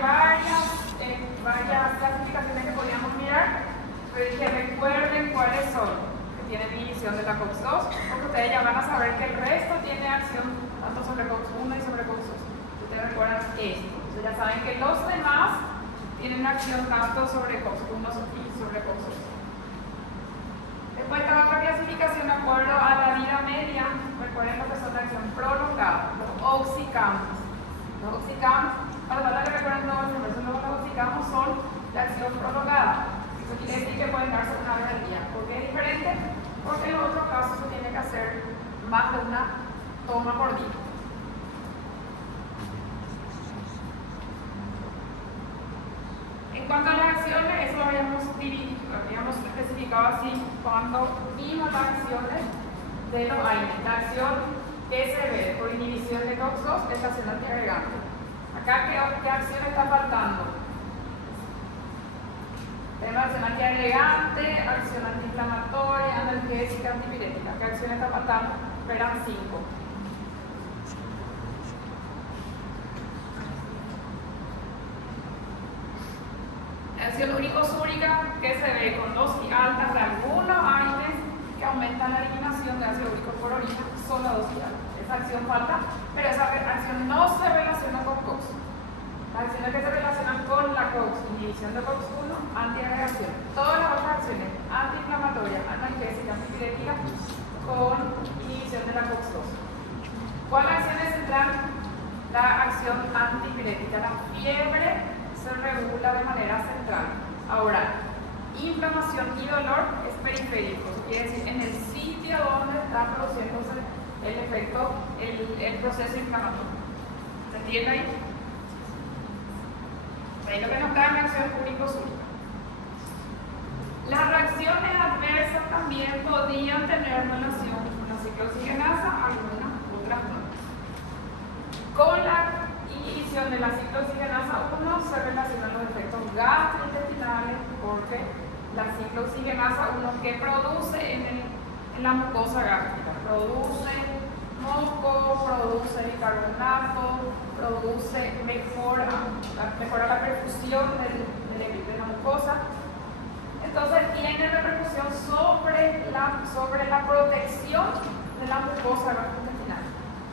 varias clasificaciones que podíamos mirar, pero dije recuerden cuáles son, que tienen inhibición de la COX-2, porque ustedes ya van a saber que el resto tiene acción tanto sobre COX-1 y sobre COX-2. Ustedes recuerdan esto, entonces ya saben que los demás tienen acción tanto sobre COX-1 y sobre COX-2. Después está otra clasificación de acuerdo a la vida media. Recuerden lo que son de acción prolongada, los oxycamos. Los oxycamos, ahora que recuerden todos los nombres, los oxycamos son de acción prolongada. Eso quiere decir que pueden darse una vez al día. ¿Por qué es diferente? Porque en otros casos se tiene que hacer más de una toma por día. En cuanto a las acciones, eso lo habíamos especificado así cuando vimos las acciones de los AINES. La acción SB por inhibición de COX-2 es la acción antiagregante. Acá, ¿qué acción está faltando? Tenemos acción antiagregante, acción antiinflamatoria, analgésica, antipirética. ¿Qué acción está faltando? Eran 5. Acción úrico-súrica que se ve con dosis altas de algunos AINES que aumentan la eliminación de ácido úrico por orina, solo dosis alta. Esa acción falta, pero esa acción no se relaciona con COX. Las acciones que se relacionan con la COX, inhibición de COX-1, antiagregación. Todas las otras acciones, antiinflamatorias, analgésicas, antipiréticas, con inhibición de la COX-2. ¿Cuál acción es central? La acción antipirética. La fiebre se regula de manera central. Ahora, inflamación y dolor es periférico, quiere decir en el sitio donde está produciéndose el efecto, el proceso inflamatorio. ¿Se entiende ahí? Ahí lo que nos da en la acción úrico-súrica. Las reacciones adversas también podían tener relación con la ciclooxigenasa, algunas otras no. Con la inhibición de la ciclooxigenasa 1 se relacionan los efectos gastrointestinales porque la ciclooxigenasa 1 que produce en la mucosa gástrica, produce moco, produce bicarbonato, mejora la perfusión de la mucosa. Entonces tiene repercusión sobre la protección de la mucosa gastrointestinal.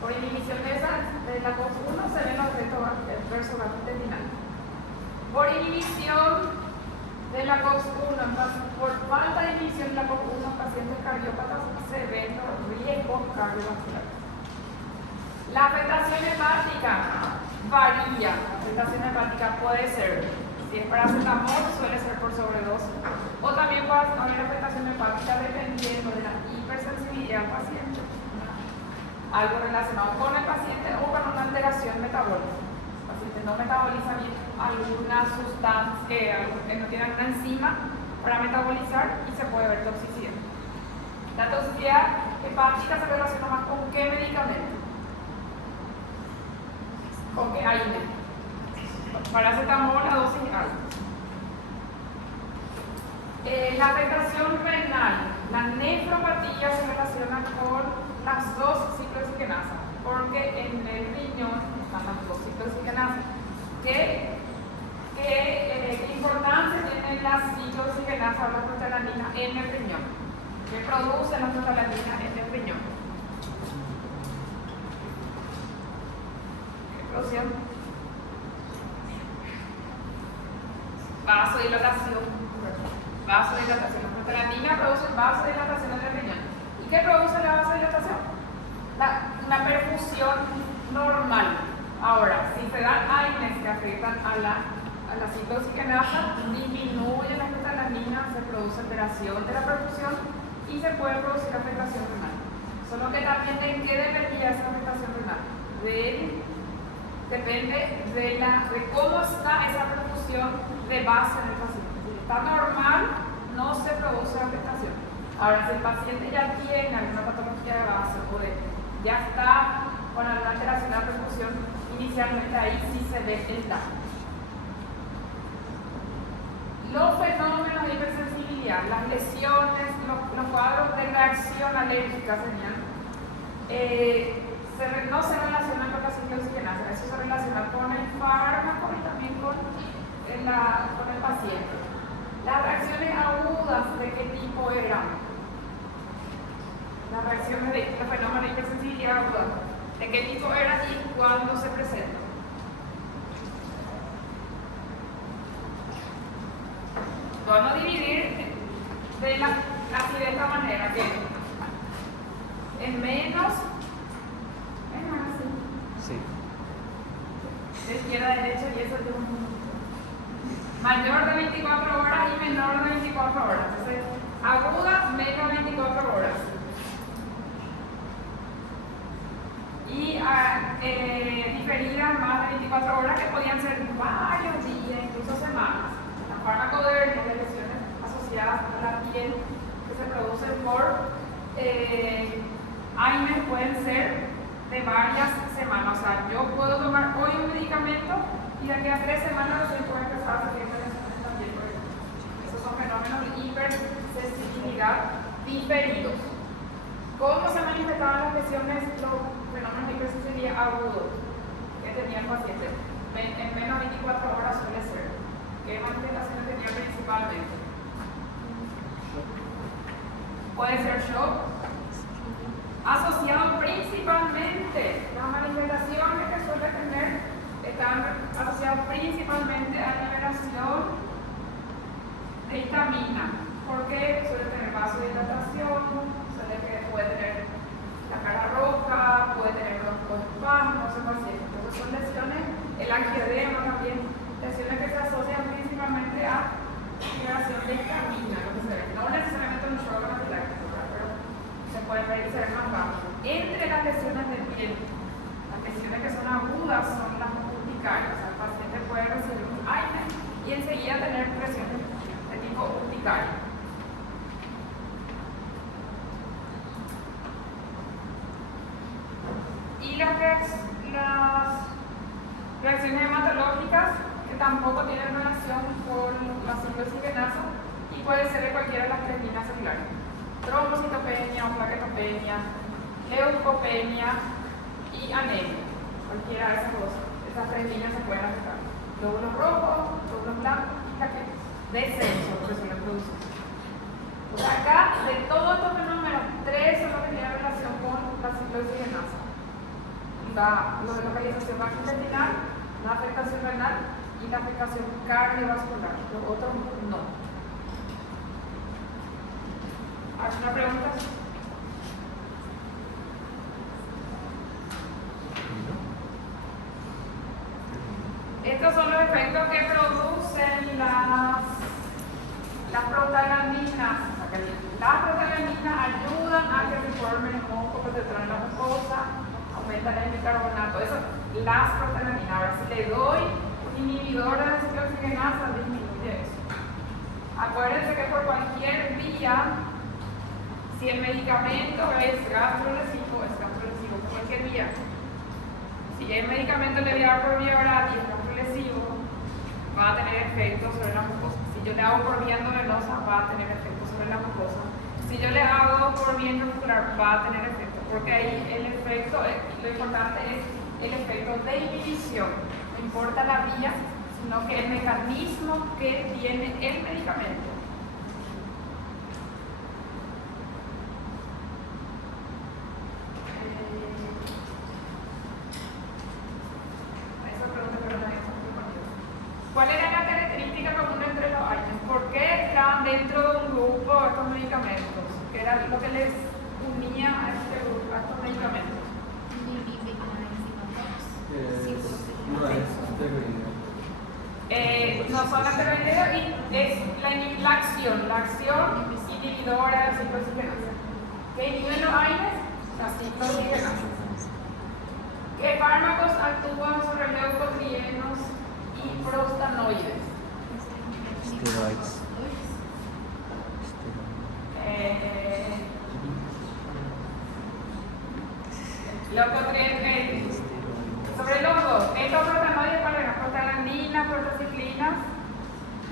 Por inhibición de la COX-1 se ven los efectos adversos gastrointestinales. Por inhibición de la COX-1, por falta de inhibición de la COX-1 en pacientes cardiópatas se ven los riesgos cardiovasculares. La afectación hepática varía. La afectación hepática puede ser, si es paracetamol, suele ser por sobredosis, o también puede haber afectación hepática dependiendo de la hipersensibilidad del paciente, algo relacionado con el paciente o con una alteración metabólica. El paciente no metaboliza bien alguna sustancia, que no tiene una enzima para metabolizar y se puede ver toxicidad. La toxicidad hepática se relaciona más con qué medicamento, con qué AINE. Paracetamol a dosis alta. La afectación renal, la nefropatía se relaciona con las dos ciclooxigenasas, porque en el riñón están las dos ciclooxigenasas. ¿Qué importancia tiene la ciclooxigenasa o la prostalanina en el riñón? ¿Qué produce la prostalanina en el riñón? ¿Qué producción? Vasodilatación. Vasodilatación. La prostalanina produce vasodilatación en el riñón. ¿Y qué produce la vasodilatación? Una perfusión normal. Ahora, si se dan AINES que afectan a la ciclooxigenasa, disminuye la prostalanina, se produce alteración de la perfusión y se puede producir afectación renal. Solo que también de qué debería esa afectación renal. Depende de cómo está esa perfusión de base en el paciente. Si está normal, no se produce afectación. Ahora, si el paciente ya tiene alguna patología de base o ya está con alguna alteración de la perfusión, inicialmente ahí sí se ve el daño. Los fenómenos de hipersensibilidad, las lesiones, los cuadros de reacción alérgica serían, no se relacionan con la ciclooxigenasa, eso se relaciona con el fármaco y también con paciente. Las reacciones agudas, ¿de qué tipo eran? Las reacciones de los fenómenos de hipersensibilidad aguda, ¿de qué tipo eran y cuándo se presentan? Vamos a dividir así de esta manera, que en menos, Sí. de izquierda a derecha, y eso es de mayor de 24 horas y menor de 24 horas. Entonces, aguda menos 24 horas. Y diferidas más de 24 horas, que podían ser varios días, incluso semanas. La farmacodermia, las lesiones asociadas a la piel que se producen por AINES pueden ser de varias semanas. O sea, yo puedo tomar hoy un medicamento y de aquí a 3 semanas recién puedo empezar a salir lesiones también. Esos son fenómenos de hipersensibilidad diferidos. ¿Cómo se manifestaban las lesiones, los fenómenos de hipersensibilidad agudos que tenía el paciente? En menos de 24 horas suele ser. ¿Qué manifestaciones tenía principalmente? Puede ser shock, asociado principalmente, las manifestaciones que suele tener están asociadas principalmente a la liberación de histamina, porque suele tener vasodilatación, puede tener la cara roja, puede tener broncoespasmos, entonces son lesiones, el angioedema también, lesiones que se asocian principalmente a liberación de histamina, lo que se ve. No necesariamente un shock anafiláctico, pero se puede ver y se ve más rápido. Entre las lesiones de piel, las lesiones que son agudas son las urticarias. O sea, el paciente puede recibir un AINE y enseguida tener presiones de tipo urticaria. Y las reacciones hematológicas, que tampoco tienen relación con la ciclooxigenasa y puede ser de cualquiera de las 3 líneas celulares: trombocitopenia o plaquetopenia, leucopenia y anemia. Cualquiera de esas 3 líneas se pueden afectar. Glóbulos rojos, glóbulos blancos y plaquetas. Descenso, lo que suele producir. O sea, acá, de todos estos fenómenos, 3 son los que tienen relación con la ciclooxigenasa. Lo de localización gastrointestinal, la afectación renal y la afectación cardiovascular. Los otros no. ¿Alguna pregunta? Estos son los efectos que producen las prostaglandinas. Las prostaglandinas ayudan a que se formen mocos que se traen la mucosa, aumentan el bicarbonato. Eso, las prostaglandinas. Ahora, si le doy inhibidor de la ciclooxigenasa, disminuye eso. Acuérdense que por cualquier vía, si el medicamento es gastrolesivo, por cualquier vía. Si el medicamento le voy a dar por vía oral y es gastrolesivo, va a tener efectos sobre la mucosa. Si yo le hago por vía endovenosa, va a tener efectos sobre la mucosa. Si yo le hago por vía intramuscular, va a tener efectos, porque ahí el efecto, lo importante es el efecto de inhibición. No importa la vía, sino que el mecanismo que tiene el medicamento. ¿Cuál era la característica común entre los AINES? ¿Por qué estaban dentro de un grupo estos medicamentos? ¿Qué era lo que les unía a este grupo, a estos medicamentos? No son anticoagulantes y es la acción inhibidora de la ciclooxigenasa. ¿Qué inhiben los AINES? La ciclooxigenasa. ¿Qué fármacos actúan sobre leucotrienos y prostanoides? Steroids. Sobre los dos, estos prostanoides, ¿cuáles eran? Prostaglandinas, prostaciclinas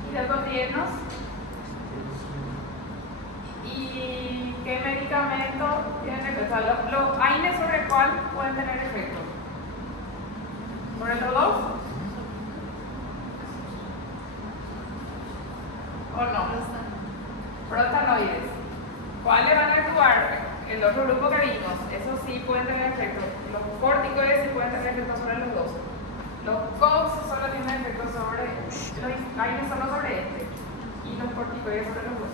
y leucotrienos. ¿Y qué medicamento tienen efecto? O sea, los AINES sobre cuál pueden tener efecto. ¿Sobre los dos? ¿O no? Prostanoides. ¿Cuáles van a actuar? El otro grupo que vimos, esos sí pueden tener efecto. Los corticoides sí pueden tener efecto sobre los dos. Los COX solo tienen efecto sobre los AINES solo sobre este. Y los corticoides sobre los dos.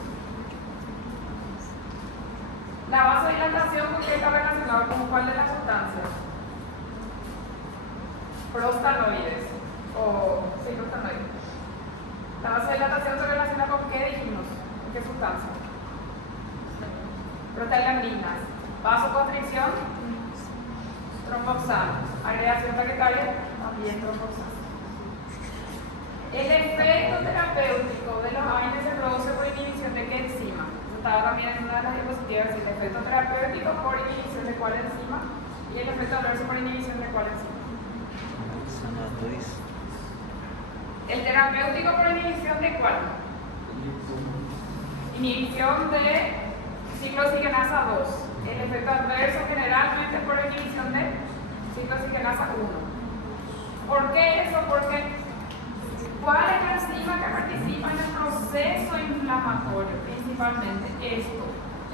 La vasodilatación, ¿con qué está relacionado? ¿Con cuál de las sustancias? Prostanoides. Sí, prostanoides. La vasodilatación se relaciona con qué dijimos, con qué sustancia. Prostaglandinas. Vasoconstricción, tromboxano. Agregación plaquetaria, también tromboxano. El efecto terapéutico de los AINES se produce por inhibición de qué enzima. Eso estaba también en una de las diapositivas. El efecto terapéutico por inhibición de cuál enzima y el efecto adverso por inhibición de cuál enzima. El terapéutico por inhibición de cuál? Inhibición de ciclooxigenasa 2. El efecto adverso generalmente por inhibición de ciclooxigenasa 1. ¿Por qué eso? Porque ¿cuál es la enzima que participa en el proceso inflamatorio? Principalmente esto.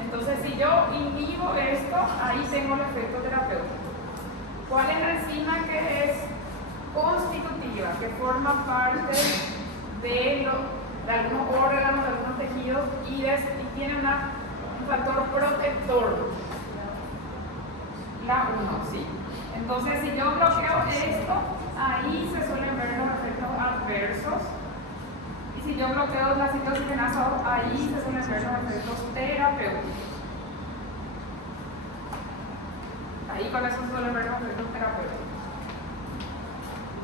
Entonces, si yo inhibo esto, ahí tengo el efecto terapéutico. ¿Cuál es la enzima que es constitutiva, que forma parte de algunos órganos, de algunos tejidos y tiene un factor protector? La 1, sí. Entonces, si yo bloqueo esto, ahí se suelen ver los efectos adversos. Y si yo bloqueo la ciclooxigenasa, ahí se suelen ver los efectos terapéuticos. Ahí con eso se suelen ver los efectos terapéuticos.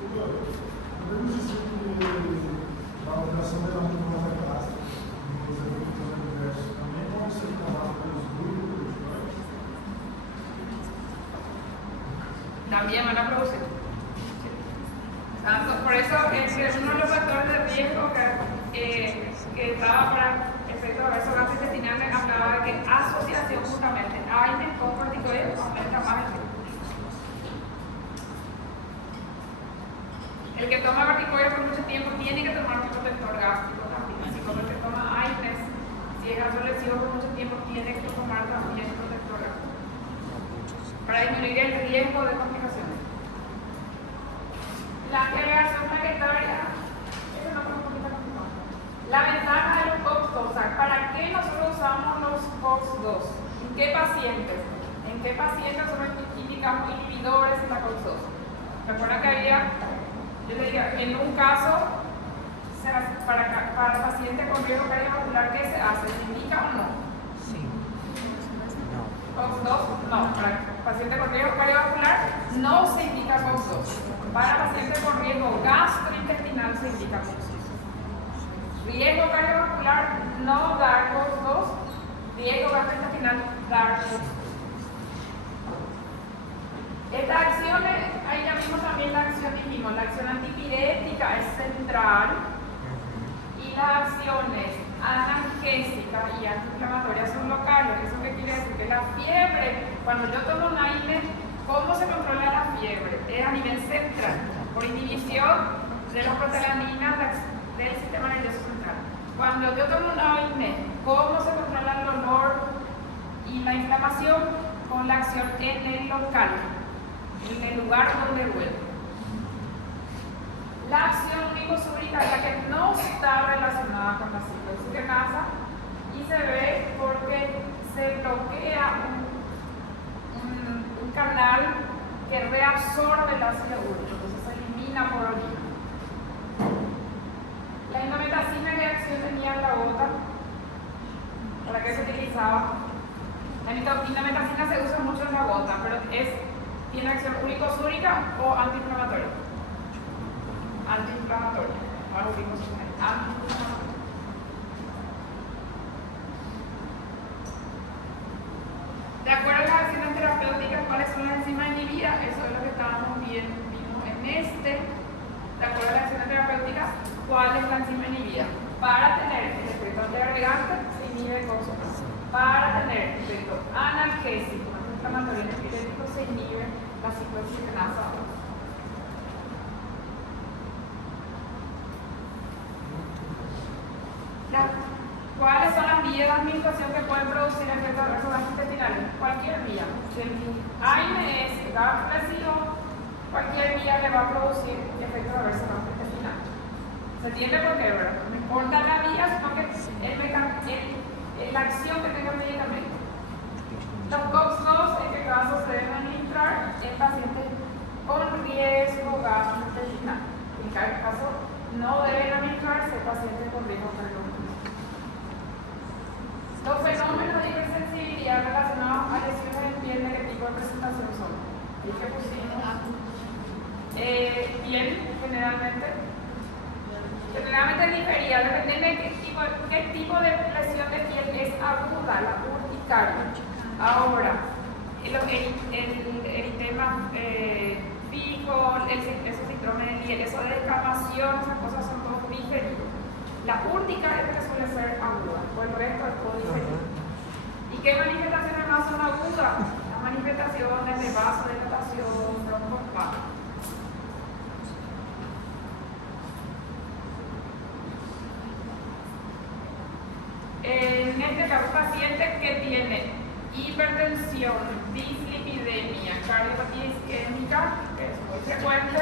Podemos dizer que a alteração da hormona clássica, nos efeitos adversos, também pode ser causada pelos grupos? También van a producir. Por eso es uno de los factores de riesgo que estaba para efectos adversos gastrointestinales, hablaba de que asociación justamente AINES con corticoides aumenta más el riesgo. El que toma corticoides por mucho tiempo tiene que tomar un protector gástrico también, así como el que toma AINES, si es gastrolesivo por mucho tiempo, tiene que tomar también protector gástrico para disminuir el riesgo de complicaciones. La agregación plaquetaria, eso no fue un poquito complicado. La ventaja de los COX-2, ¿para qué nosotros usamos los COX-2? ¿En qué pacientes? ¿En qué pacientes nosotros indicamos inhibidores de la COX-2? Recuerda que había, yo te diría, en un caso, para pacientes con riesgo cardiovascular, ¿qué se hace? ¿Se indica o no? Sí. No. COX-2, no. Para pacientes con riesgo cardiovascular no se indica COX-2. Para pacientes con riesgo gastrointestinal se indica COX-2. Riesgo cardiovascular no dar COX-2, riesgo gastrointestinal dar COX-2. Estas acciones, ahí ya vimos también la acción, dijimos, la acción antipirética es central y las acciones analgésicas y antiinflamatorias son locales. ¿Eso qué quiere decir? Que la fiebre, cuando yo tomo un AINES, ¿cómo se controla la fiebre? Es a nivel central, por inhibición de las prostaglandinas del sistema nervioso central. Cuando yo tomo un AINES, ¿cómo se controla el dolor y la inflamación? Con la acción en el local, en el lugar donde duele. La acción glicosúrica es la que no está relacionada con la ciclooxigenasa y se ve porque se bloquea un canal que reabsorbe el ácido úrico, entonces se elimina por orina. La indometacina, ¿qué acción tenía en la gota? ¿Para qué se utilizaba? La indometacina se usa mucho en la gota, pero ¿tiene acción uricosúrica o antiinflamatoria? Antiinflamatoria. Ahora uricosúrica. Antiinflamatoria. De acuerdo a las acciones terapéuticas, ¿cuáles son las enzimas inhibidas? Eso es lo que estábamos viendo en este. De acuerdo a las acciones terapéuticas, ¿cuál es la enzima inhibida? Para tener el efecto antiagregante, se inhibe COX-2. Para tener efecto analgésico, antiinflamatorio y antipirético, se inhibe la ciclooxigenasa 2. vías de administración que pueden producir efectos adversos gastrointestinales. Cualquier vía. Si el AINE es gas lesivo, cualquier vía le va a producir efectos adversos gastrointestinales. ¿Se entiende por qué, verdad? No importa la vía, sino que la acción que tenga el medicamento. Los COX-2 en qué caso se deben administrar en pacientes con riesgo gastrointestinal. En cada caso no deben administrarse en pacientes con riesgo cardiovascular. Los fenómenos de hipersensibilidad relacionados a lesiones en piel, ¿de qué tipo de presentación son? ¿Y qué pusimos? Piel, generalmente difería, dependiendo de qué tipo de lesión de piel es aguda, la urticaria. Ahora, el eritema fijo, esos síndromes de eso de descamación, esas cosas son todos diferidos. La urticaria es que suele ser aguda, por el resto es todo diferido. ¿Y qué manifestaciones más son agudas? Las manifestaciones de vasodilatación, broncoespasmo. En este caso, paciente que tiene hipertensión, dislipidemia, cardiopatía isquémica, que es muy frecuente,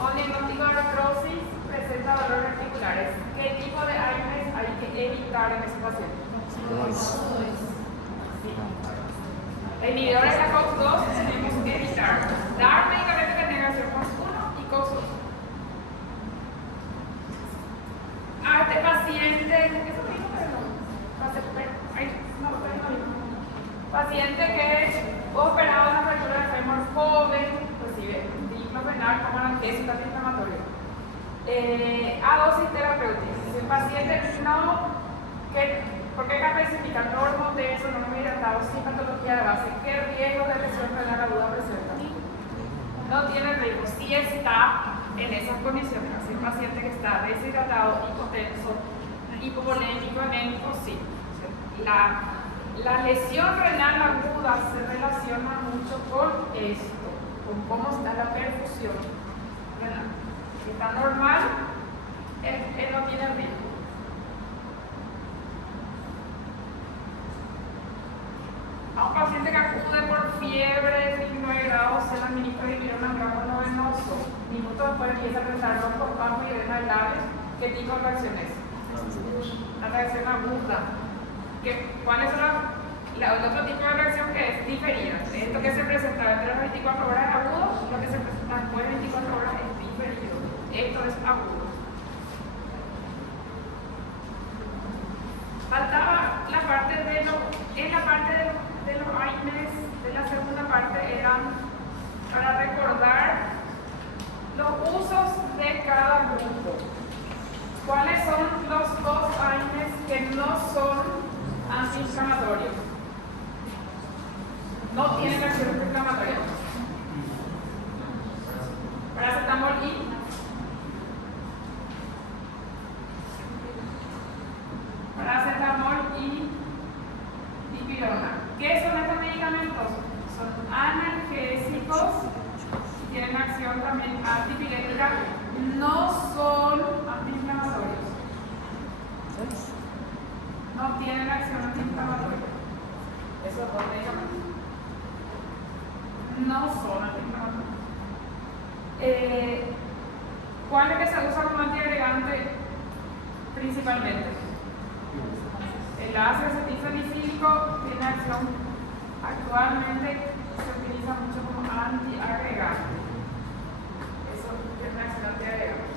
o diagnóstico de artrosis, presenta dolores articulares. ¿Qué tipo de AINES hay que evitar en ese paciente? Inhibidores de la COX-2 tenemos que evitar. Dar medicamentos que tengan COX-1 y COX-2. A este paciente, paciente que fue operado en la fractura de fémur joven, recibe diclofenac como analgésico antiinflamatorio, a dosis terapéutica. Si el paciente ¿por qué acá especifica normotenso, normohidratado, sin patología de base? ¿Qué riesgo de lesión renal aguda presenta? No tiene riesgo. Si está en esas condiciones, así un paciente que está deshidratado, hipotenso, hipovolémico, anémico, sí. La lesión renal aguda se relaciona mucho con esto, con cómo está la perfusión renal. Si está normal, él no tiene riesgo. A un paciente que acude por fiebre de 39 grados, se le administra dipirona en gramo venoso. Minutos después empieza a presentar broncoespasmo y edema de labios. ¿Qué tipo de reacción es? La reacción aguda. ¿Cuáles son el otro tipo de reacción que es diferida? Esto que se presenta entre las 24 horas es agudo, lo que se presenta después de 24 horas es diferido. Esto es agudo. Faltaba la parte de los AINES de la segunda parte, eran para recordar los usos de cada grupo. ¿Cuáles son los dos AINES que no son antiinflamatorios? No tienen acción antiinflamatoria. Paracetamol y dipirona. ¿Qué son estos medicamentos? Son analgésicos y tienen acción también antipirética. No son antiinflamatorios. No tienen acción antiinflamatoria. Esos dos medicamentos no son antiinflamatorios. ¿Cuál es que se usa como antiagregante principalmente? El ácido acetilsalicílico tiene acción, actualmente se utiliza mucho como antiagregante. Eso tiene acción antiagregante.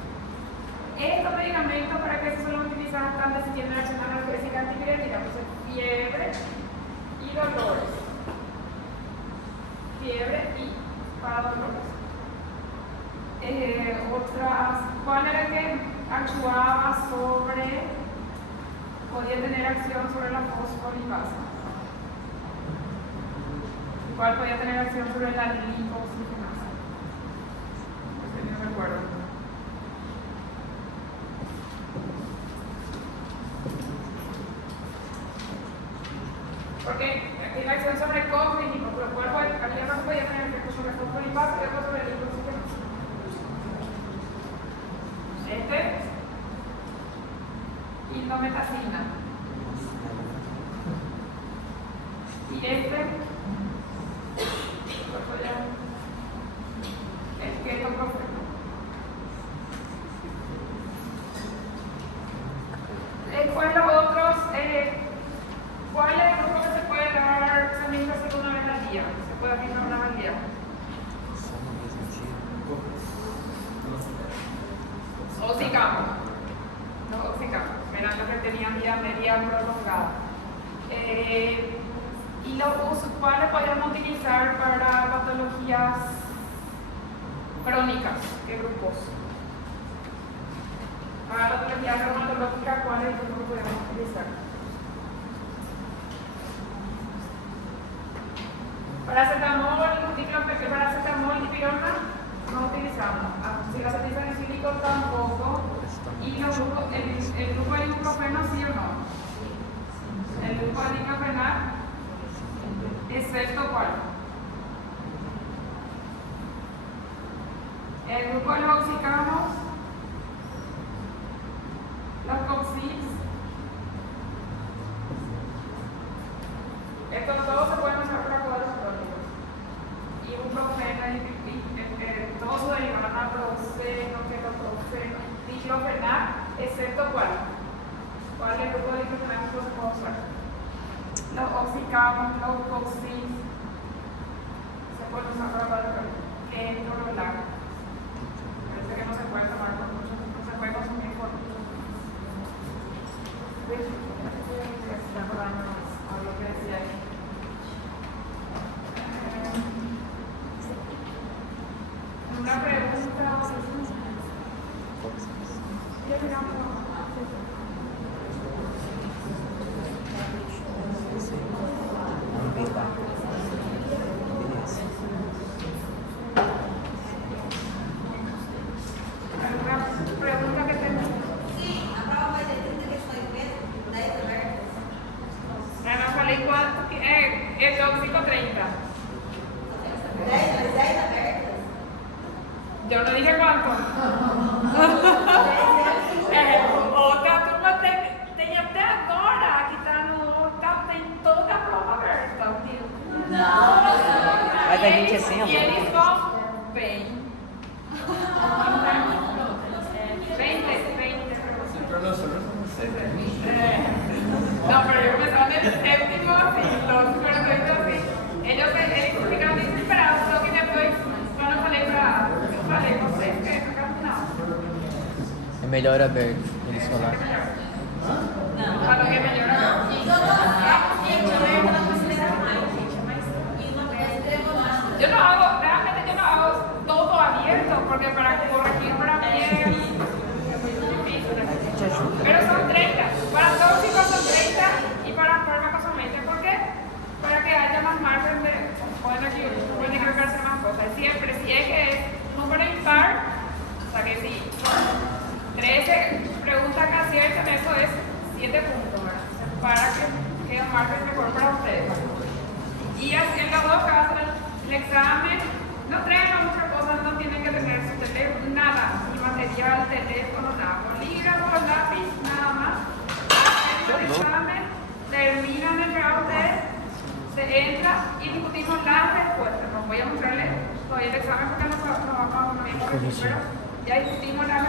Estos medicamentos, ¿para qué se suelen utilizar bastante si tienen acción analgésica antipirética? Pues fiebre y dolores. Fiebre y para dolores. ¿Cuál era el que actuaba podía tener acción sobre la fosfolipasa? ¿Cuál podía tener acción sobre la lipoxigenasa? No me acuerdo. Porque tiene acción sobre el cobre y pero el cuerpo había no podía tener efecto sobre el fosfolipasa y otro sobre la lipoxigenasa. Indometacina. Y este, el ketoprofeno. Después los otros, ¿cuál es el grupo que se puede dar administración una vez al día? Se puede administrar una vez al día. Só no mesmo dia. Oxicamo. Los oxicamos. Eran los que tenían vida media prolongada. Y los cuales podríamos utilizar para patologías crónicas. ¿Qué grupos? Para patologías reumatológicas, ¿cuáles grupos podemos utilizar? Paracetamol y dipirona no utilizamos. Acetaminofénico tampoco. Y los grupos, el grupo de ibuprofeno, ¿sí o no? El grupo de diclofenac, excepto ¿cuál? El grupo de los oxicamos, los coxis. Estos todos se pueden usar para cuadros crónicos. Ibuprofeno, todos se derivan a naproxeno, ketoprofeno, diclofenac, excepto ¿cuál? ¿Cuál es el grupo de diclofenac que se puede usar? Los oxicamos, los coxis, se pueden usar para cuadros crónicos. Ketorolac, parece que no se puede tomar por mucho, no se puede consumir por mucho. Está acordando a lo que decía ahí. Una pregunta. Vamos ver lá. Beleza. ¿Alguna pregunta que tengas? Sí, a prova vai ter 30 questões mesmo, 10 abertas. No falei quanto que é tóxico 30. 10 abertas? Yo no dije cuánto. Outra turma tem até agora, que tem toda a prova aberta. Mas a gente é assim, E eles amor. vão bem. 20. Se tornou sobre No, pero yo pensaba en el séptimo, así, los superdoidos así. Ellos ficaram desesperados, só que depois, quando eu falei pra vocês que é no. É melhor aberto, eles falaram. Falou que é melhor agora. Yo no hago, realmente yo no hago todo abierto, porque para corregir para mí es difícil. Pero son 30, para tóxicos son 30 y para fármacos son 20. ¿Por qué? Para que haya más margen de, pueden equivocarse más cosas. Siempre, si es que es número impar, o sea que si son 13 preguntas que aciertan, eso es 7 puntos, ¿verdad? Para que quede un margen mejor para ustedes. Y en los dos casos, el examen no traen muchas cosas, no tienen que tener su teléfono, nada, ni material, teléfono, nada, bolígrafo, lápiz, nada más. Hacen el examen, terminan el round ustedes, se entra y discutimos las respuestas. No voy a mostrarles todavía el examen porque no vamos a poner, pero ya discutimos las